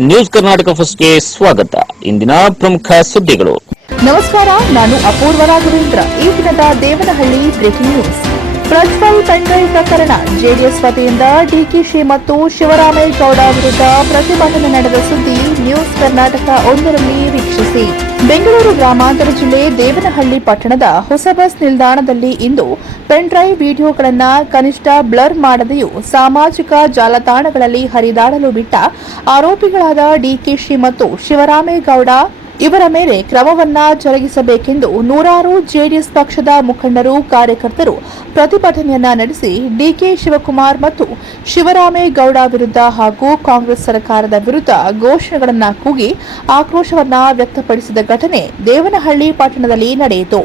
News Karnataka ಫಸ್ಟ್ಗೆ ಸ್ವಾಗತ. ಇಂದಿನ ಪ್ರಮುಖ ಸುದ್ದಿಗಳು. ನಮಸ್ಕಾರ, ನಾನು ಅಪೂರ್ವ ರಾಘವೇಂದ್ರ ಈ ದಿನದ Devanahalli breaking news. Prajwal pen drive ಪ್ರಕರಣ ಜೆಡಿಎಸ್ ವತಿಯಿಂದ ಡಿಕೆಶಿ ಮತ್ತು ಶಿವರಾಮೇಗೌಡ ವಿರುದ್ಧ ಪ್ರತಿಭಟನೆ ನಡೆದ ಸುದ್ದಿ ನ್ಯೂಸ್ ಕರ್ನಾಟಕ ಒಂದರಲ್ಲಿ ವೀಕ್ಷಿಸಿ. ಬೆಂಗಳೂರು ಗ್ರಾಮಾಂತರ ಜಿಲ್ಲೆ ದೇವನಹಳ್ಳಿ ಪಟ್ಟಣದ ಹೊಸ ಬಸ್ ನಿಲ್ದಾಣದಲ್ಲಿ ಇಂದು ಪೆನ್ಡ್ರೈವ್ ವಿಡಿಯೋಗಳನ್ನು ಕನಿಷ್ಠ ಬ್ಲರ್ ಮಾಡದೆಯೂ ಸಾಮಾಜಿಕ ಜಾಲತಾಣಗಳಲ್ಲಿ ಹರಿದಾಡಲು ಬಿಟ್ಟ ಆರೋಪಿಗಳಾದ ಡಿಕೆಶಿ ಮತ್ತು ಶಿವರಾಮೇಗೌಡ ಇವರ ಮೇಲೆ ಕ್ರಮವನ್ನ ಜರುಗಿಸಬೇಕೆಂದು ನೂರಾರು ಜೆಡಿಎಸ್ ಪಕ್ಷದ ಮುಖಂಡರು, ಕಾರ್ಯಕರ್ತರು ಪ್ರತಿಭಟನೆಯನ್ನ ನಡೆಸಿ ಡಿಕೆ ಶಿವಕುಮಾರ್ ಮತ್ತು ಶಿವರಾಮೇಗೌಡ ವಿರುದ್ಧ ಹಾಗೂ ಕಾಂಗ್ರೆಸ್ ಸರ್ಕಾರದ ವಿರುದ್ಧ ಘೋಷಣೆಗಳನ್ನು ಕೂಗಿ ಆಕ್ರೋಶವನ್ನ ವ್ಯಕ್ತಪಡಿಸಿದ ಘಟನೆ ದೇವನಹಳ್ಳಿ ಪಟ್ಟಣದಲ್ಲಿ ನಡೆಯಿತು.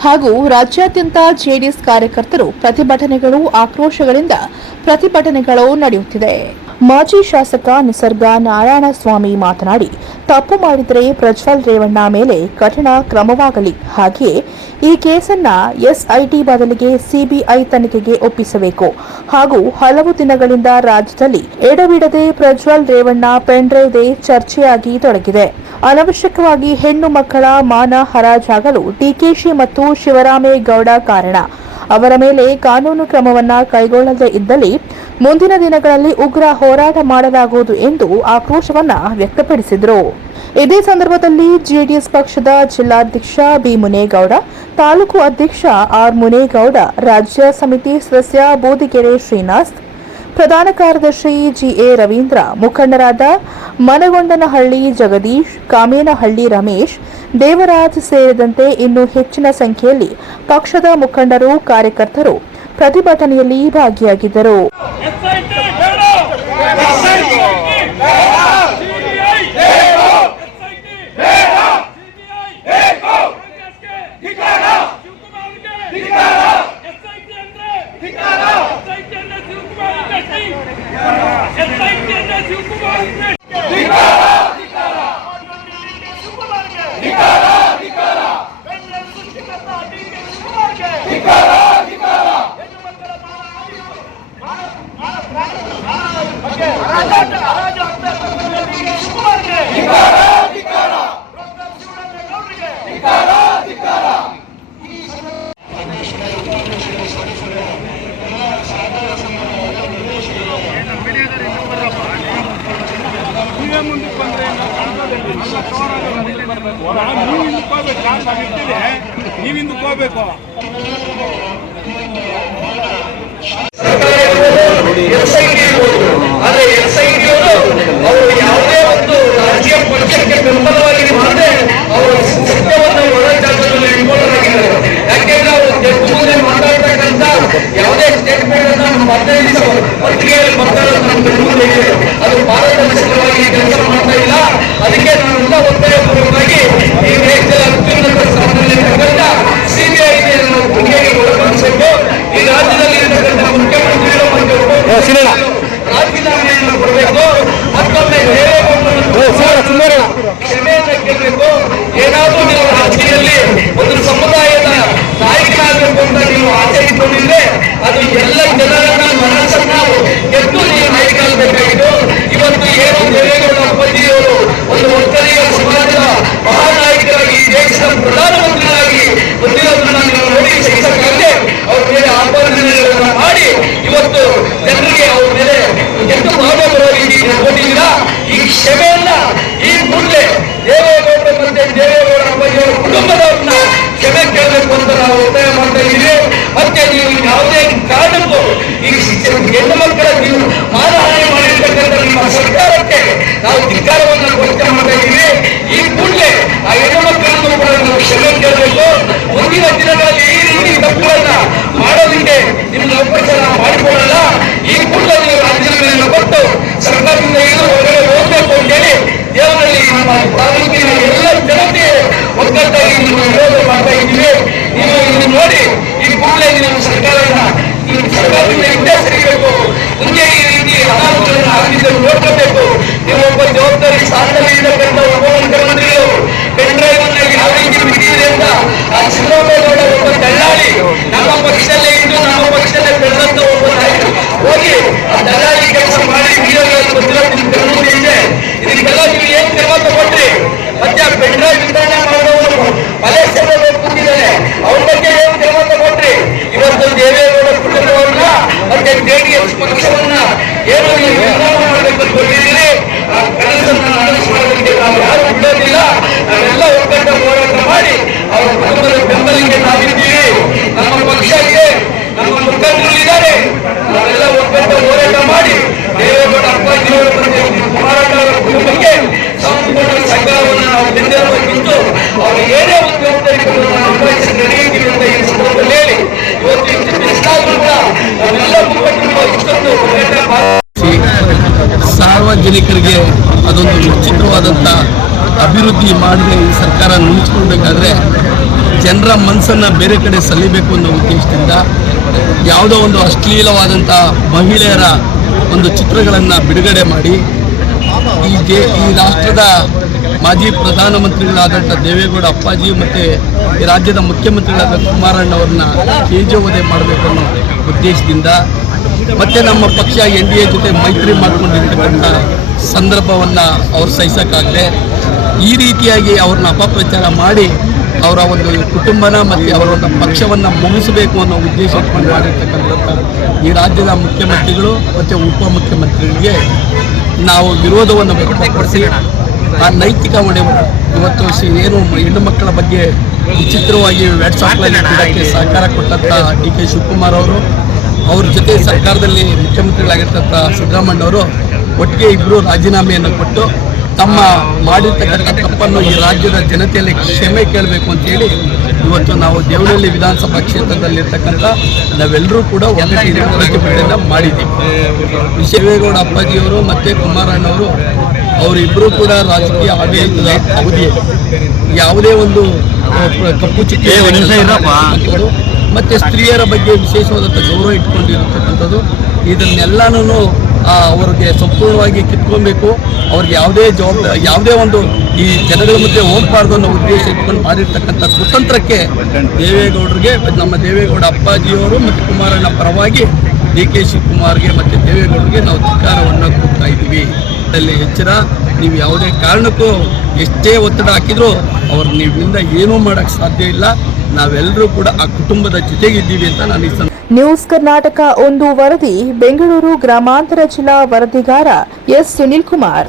ಹಾಗೂ ರಾಜ್ಯಾದ್ಯಂತ ಜೆಡಿಎಸ್ ಕಾರ್ಯಕರ್ತರು ಪ್ರತಿಭಟನೆಗಳು, ಆಕ್ರೋಶಗಳಿಂದ ಪ್ರತಿಭಟನೆಗಳು ನಡೆಯುತ್ತಿದೆ. ಮಾಜಿ ಶಾಸಕ ನಿಸರ್ಗ ನಾರಾಯಣಸ್ವಾಮಿ ಮಾತನಾಡಿ ತಪ್ಪು ಮಾಡಿದರೆ ಪ್ರಜ್ವಲ್ ರೇವಣ್ಣ ಮೇಲೆ ಕಠಿಣ ಕ್ರಮವಾಗಲಿ. ಹಾಗೆಯೇ ಈ ಕೇಸನ್ನ ಎಸ್ಐಟಿ ಬದಲಿಗೆ ಸಿಬಿಐ ತನಿಖೆಗೆ ಒಪ್ಪಿಸಬೇಕು. ಹಾಗೂ ಹಲವು ದಿನಗಳಿಂದ ರಾಜ್ಯದಲ್ಲಿ ಎಡಬಿಡದೆ ಪ್ರಜ್ವಲ್ ರೇವಣ್ಣ ಪೆಂಡ್ರೈವ್ದೇ ಚರ್ಚೆಯಾಗಿ ತೊಡಗಿದೆ. ಅನವಶ್ಯಕವಾಗಿ ಹೆಣ್ಣು ಮಕ್ಕಳ ಮಾನ ಹರಾಜಾಗಲು ಡಿಕೆಶಿ ಮತ್ತು ಶಿವರಾಮೇಗೌಡ ಕಾರಣ. ಅವರ ಮೇಲೆ ಕಾನೂನು ಕ್ರಮವನ್ನ ಕೈಗೊಳ್ಳದೇ ಇದ್ದಲ್ಲಿ ಮುಂದಿನ ದಿನಗಳಲ್ಲಿ ಉಗ್ರ ಹೋರಾಟ ಮಾಡಲಾಗುವುದು ಎಂದು ಆಕ್ರೋಶವನ್ನ ವ್ಯಕ್ತಪಡಿಸಿದರು. ಇದೇ ಸಂದರ್ಭದಲ್ಲಿ ಜೆಡಿಎಸ್ ಪಕ್ಷದ ಜಿಲ್ಲಾಧ್ಯಕ್ಷ ಬಿ ಮುನೇಗೌಡ, ತಾಲೂಕು ಅಧ್ಯಕ್ಷ ಆರ್ ಮುನೇಗೌಡ, ರಾಜ್ಯ ಸಮಿತಿ ಸದಸ್ಯ ಬೋದಿಗೆರೆ ಶ್ರೀನಾಥ್, ಪ್ರಧಾನ ಕಾರ್ಯದರ್ಶಿ ಜಿಎ ರವೀಂದ್ರ, ಮುಖಂಡರಾದ ಮನಗೊಂಡನಹಳ್ಳಿ ಜಗದೀಶ್, ಕಾಮೇನಹಳ್ಳಿ ರಮೇಶ್, ದೇವರಾಜ್ ಸೇರಿದಂತೆ ಇನ್ನೂ ಹೆಚ್ಚಿನ ಸಂಖ್ಯೆಯಲ್ಲಿ ಪಕ್ಷದ ಮುಖಂಡರು, ಕಾರ್ಯಕರ್ತರು ಪ್ರತಿಭಟನೆಯಲ್ಲಿ ಭಾಗಿಯಾಗಿದ್ದರು ಎಸ್ಐಟಿ ಬೇಡ ಎಸ್ಐಟಿ ಬೇಡ ಸಿಬಿಐ ಬೇಡ ಎಸ್ಐಟಿ ಬೇಡ ಸಿಬಿಐ ಬೇಕು ಕಾಂಗ್ರೆಸ್ಗೆ ಧಿಕಾರ ಶಿವಕುಮಾರ್ಗೆ ಧಿಕಾರ ಎಸ್ಐಟಿ ಅಂದ್ರೆ ಧಿಕಾರ ಎಸ್ಐಟಿ ಅಂದ್ರೆ ಶಿವಕುಮಾರ್ ಇಂಡಸ್ಟ್ರಿ ಎಸ್ಐಟಿ ಅಂದ್ರೆ ಶಿವಕುಮಾರ್ ಇಂಡಸ್ಟ್ರಿ ಧಿಕಾರ ಧಿಕಾರ ಶಿವಕುಮಾರ್ಗೆ ಧಿಕಾರ ಧಿಕಾರ ಬೆಂಗಳೂರು ಸೃಷ್ಟಿಕರ್ತ ಡಿಕೆ ಶಿವಕುಮಾರ್ಗೆ ಧಿಕಾರ ಬಂದ್ರೆ ನೀವು ಹಿಂದಕ್ಕೆ ಹೋಗ್ಬೇಕು ನೀವು ಹಿಂದಕ್ಕೆ ಹೋಗ್ಬೇಕು ಪತ್ರಿಕೆಯಲ್ಲಿ ಬರ್ತಾ ಇರೋದು ನಮ್ಮ ಅದು ಪಾರದರ್ಶಕವಾಗಿ ಕೆಲಸ ಮಾಡ್ತಾ ಇಲ್ಲ. ಅದಕ್ಕೆ ನಾನು ಒತ್ತಾಯಪೂರ್ವಕವಾಗಿ ಈ ದೇಶದಲ್ಲಿ ಅತ್ಯುನ್ನತ ಸ್ಥಾನದಲ್ಲಿರ್ತಕ್ಕಂಥ ಸಿಬಿಐ ನಾವು ತನಿಖೆಗೆ ಒಳಪಡಿಸಬೇಕು ಈ ರಾಜ್ಯದಲ್ಲಿ ಇರತಕ್ಕಂಥ ಮುಖ್ಯಮಂತ್ರಿಗಳು ಮತ್ತು ಉಪಮುಖ್ಯಮಂತ್ರಿಗಳು ರಾಜೀನಾಮೆಯನ್ನು ಕೊಡಬೇಕು ಮತ್ತೊಮ್ಮೆ ದೇವೇಗೌಡರನ್ನು ಕ್ಷಮೆಯನ್ನು ಕೇಳಬೇಕು ಏನಾದರೂ ನೀವು ರಾಜಕೀಯದಲ್ಲಿ ಒಂದು ಸಮುದಾಯದ ನಾಯಕನಾಗಬೇಕು ಅಂತ ನೀವು ಆಸೆ ಇಟ್ಕೊಂಡಿದ್ರೆ ಅದು ಎಲ್ಲ ಜನರನ್ನ ಮನಸ್ಸನ್ನ ಎದ್ದು ನೀವು ನಾಯಕ ಆಗಬೇಕಾಗಿತ್ತು ಇವತ್ತು ಏನು ದೇವೇಗೌಡ ಅಪ್ಪಾಜಿಯವರು ಒಂದು ಒಕ್ಕಲಿಗ ಸಮಾಜದ ಮಹಾನಾಯಕರಾಗಿ ಈ ದೇಶದ ಪ್ರಧಾನಮಂತ್ರಿಯಾಗಿ ಬಂದಿರೋದನ್ನ ನೀವು ನೋಡಿ ಸಹಿಸಕ್ಕಾಗದೆ ಅವ್ರ ಮೇಲೆ ಆಪಾದನೆಗಳನ್ನ ಮಾಡಿ ಇವತ್ತು ಜನರಿಗೆ ಅವ್ರ ಮೇಲೆ ಭಾವಪರವಾಗಿ ಕೊಟ್ಟಿದ್ದೀರಾ ಈ ಕ್ಷಮೆಯನ್ನ ಈ ಕೂಡಲೇ ದೇವೇಗೌಡರ ಮತ್ತೆ ದೇವೇಗೌಡರ ಅಪ್ಪಾಜಿಯವರ ಕುಟುಂಬದವ್ರನ್ನ ಕ್ಷಮೆ ಕೇಳಬೇಕು ಅಂತ ನಾವು ಒತ್ತಾಯ ಮಾಡ್ತಾ ಇದ್ದೀವಿ. ಮತ್ತೆ ನೀವು ಯಾವುದೇ ಕಾರಣಕ್ಕೂ ಈ ಹೆಣ್ಣು ಮಕ್ಕಳ ಏನೋ ಮಾಡಬೇಕಿದ್ದೀರಿ ಆ ಕನಸನ್ನು ನಡೆಸಿಕೊಳ್ಳೋದಕ್ಕೆ ನಾವು ಯಾರು ಬಿಡೋದಿಲ್ಲ, ನಾವೆಲ್ಲ ಒಗ್ಗಟ್ಟ ಹೋರಾಟ ಮಾಡಿ ಅವರ ಕುಟುಂಬದ ಬೆಂಬಲಕ್ಕೆ ನಮ್ಮ ಪಕ್ಷಕ್ಕೆ ನಮ್ಮ ಮುಖಂಡರು ಇದ್ದಾರೆ. ನಾವೆಲ್ಲ ಒಗ್ಗಟ್ಟ ಹೋರಾಟ ಮಾಡಿ ದೇವೇಗೌಡ ಅಪ್ಪಾಜಿಯವರ ಕುಮಾರಣ್ಣವರ ಕುಟುಂಬಕ್ಕೆ ಸಂಪೂರ್ಣ ಸಂಘವನ್ನು ನಾವು ಬೆಂಬಲವಾಗಿದ್ದು ಅವರು ಏನು ಸಾರ್ವಜನಿಕರಿಗೆ ಅದೊಂದು ನಿಶ್ಚಿತವಾದಂಥ ಅಭಿವೃದ್ಧಿ ಮಾಡಿದ್ರೆ ಈ ಸರ್ಕಾರ ನುಡಿಸ್ಕೊಳ್ಬೇಕಾದ್ರೆ ಜನರ ಮನಸ್ಸನ್ನು ಬೇರೆ ಕಡೆ ಸಲ್ಲಿಬೇಕು ಅನ್ನೋ ಉದ್ದೇಶದಿಂದ ಯಾವುದೋ ಒಂದು ಅಶ್ಲೀಲವಾದಂಥ ಮಹಿಳೆಯರ ಒಂದು ಚಿತ್ರಗಳನ್ನು ಬಿಡುಗಡೆ ಮಾಡಿ ಈ ದೇ ಈ ರಾಷ್ಟ್ರದ ಮಾಜಿ ಪ್ರಧಾನಮಂತ್ರಿಗಳಾದಂಥ ದೇವೇಗೌಡ ಅಪ್ಪಾಜಿ ಮತ್ತು ಈ ರಾಜ್ಯದ ಮುಖ್ಯಮಂತ್ರಿಗಳಾದ ಕುಮಾರಣ್ಣವ್ರನ್ನ ತೇಜೋವಧೆ ಮಾಡಬೇಕು ಅನ್ನೋ ಉದ್ದೇಶದಿಂದ ಮತ್ತೆ ನಮ್ಮ ಪಕ್ಷ ಎನ್ ಡಿ ಎ ಜೊತೆ ಮೈತ್ರಿ ಮಾಡಿಕೊಂಡಿರ್ತಕ್ಕಂಥ ಸಂದರ್ಭವನ್ನು ಅವ್ರು ಸಹಿಸೋಕ್ಕಾಗದೆ ಈ ರೀತಿಯಾಗಿ ಅವ್ರನ್ನ ಅಪಪ್ರಚಾರ ಮಾಡಿ ಅವರ ಒಂದು ಕುಟುಂಬನ ಮತ್ತು ಅವರ ಒಂದು ಪಕ್ಷವನ್ನು ಮುಗಿಸಬೇಕು ಅನ್ನೋ ಉದ್ದೇಶ ಇಟ್ಕೊಂಡು ಮಾಡಿರ್ತಕ್ಕಂಥ ಈ ರಾಜ್ಯದ ಮುಖ್ಯಮಂತ್ರಿಗಳು ಮತ್ತು ಉಪಮುಖ್ಯಮಂತ್ರಿಗಳಿಗೆ ನಾವು ವಿರೋಧವನ್ನು ವ್ಯಕ್ತಪಡಿಸಿ ಆ ನೈತಿಕ ಹೊಣೆ ಇವತ್ತು ಏನು ಹೆಣ್ಣು ಮಕ್ಕಳ ಬಗ್ಗೆ ವಿಚಿತ್ರವಾಗಿ ವ್ಯಾಟ್ಸಾಪ್ನಲ್ಲಿ ಬಿಡೋಕ್ಕೆ ಸಹಕಾರ ಕೊಟ್ಟಂಥ ಡಿ ಕೆ ಶಿವಕುಮಾರ್ ಅವರು ಅವ್ರ ಜೊತೆ ಸರ್ಕಾರದಲ್ಲಿ ಮುಖ್ಯಮಂತ್ರಿಗಳಾಗಿರ್ತಕ್ಕಂಥ ಸಿದ್ದರಾಮಯ್ಯ ಅವರು ಒಟ್ಟಿಗೆ ಇಬ್ಬರು ರಾಜೀನಾಮೆಯನ್ನು ಕೊಟ್ಟು ತಮ್ಮ ಮಾಡಿರ್ತಕ್ಕಂಥ ತಪ್ಪನ್ನು ಈ ರಾಜ್ಯದ ಜನತೆಯಲ್ಲಿ ಕ್ಷಮೆ ಕೇಳಬೇಕು ಅಂತೇಳಿ ಇವತ್ತು ನಾವು ದೇವನಹಳ್ಳಿ ವಿಧಾನಸಭಾ ಕ್ಷೇತ್ರದಲ್ಲಿರ್ತಕ್ಕಂಥ ನಾವೆಲ್ಲರೂ ಕೂಡ ಒಂದು ಪ್ರತಿಭಟನೆಯನ್ನು ಮಾಡಿದ್ದೀವಿ. ಶಿವೇಗೌಡ ಅಪ್ಪಾಜಿಯವರು ಮತ್ತು ಕುಮಾರಣ್ಣವರು ಅವರಿಬ್ಬರು ಕೂಡ ರಾಜಕೀಯ ಆಡಳಿತದ ಅವಧಿಯಲ್ಲಿ ಯಾವುದೇ ಒಂದು ಕಪ್ಪು ಚುಕ್ಕೆ ಮತ್ತೆ ಸ್ತ್ರೀಯರ ಬಗ್ಗೆ ವಿಶೇಷವಾದಂಥ ಗೌರವ ಇಟ್ಕೊಂಡಿರತಕ್ಕಂಥದ್ದು. ಇದನ್ನೆಲ್ಲನೂ ಅವ್ರಿಗೆ ಸಂಪೂರ್ಣವಾಗಿ ಕಿತ್ಕೊಬೇಕು. ಅವ್ರಿಗೆ ಯಾವುದೇ ಜವಾಬ್ದಾರಿ ಯಾವುದೇ ಒಂದು ಈ ಜನಗಳ ಮಧ್ಯೆ ಹೋಗಬಾರ್ದು ಅನ್ನೋ ಉದ್ದೇಶ ಇಟ್ಕೊಂಡು ಮಾಡಿರ್ತಕ್ಕಂಥ ಕುತಂತ್ರಕ್ಕೆ ದೇವೇಗೌಡರಿಗೆ ನಮ್ಮ ದೇವೇಗೌಡ ಅಪ್ಪಾಜಿಯವರು ಮತ್ತು ಕುಮಾರಣ್ಣ ಪರವಾಗಿ ಡಿ ಕೆ ಶಿವಕುಮಾರ್ಗೆ ಮತ್ತು ದೇವೇಗೌಡರಿಗೆ ನಾವು ಧಿಕ್ಕಾರವನ್ನು ಕೊಡ್ತಾ ಇದ್ದೀವಿ. ಅಲ್ಲಿ ಎಚ್ಚರ, ನೀವು ಯಾವುದೇ ಕಾರಣಕ್ಕೂ ಎಷ್ಟೇ ಒತ್ತಡ ಹಾಕಿದರೂ ಅವ್ರು ನಿಮ್ಮಿಂದ ಏನೂ ಮಾಡೋಕ್ಕೆ ಸಾಧ್ಯ ಇಲ್ಲ. ನಾವೆಲ್ಲರೂ ಕೂಡ ಆ ಕುಟುಂಬದ ಜೊತೆಗಿದ್ದೀವಿ ಅಂತ ನಾನು ಈ ನ್ಯೂಸ್ ಕರ್ನಾಟಕ ಒಂದು ವರದಿ ಬೆಂಗಳೂರು ಗ್ರಾಮಾಂತರ ಜಿಲ್ಲಾ ವರದಿಗಾರ ಎಸ್. ಸುನಿಲ್ ಕುಮಾರ್.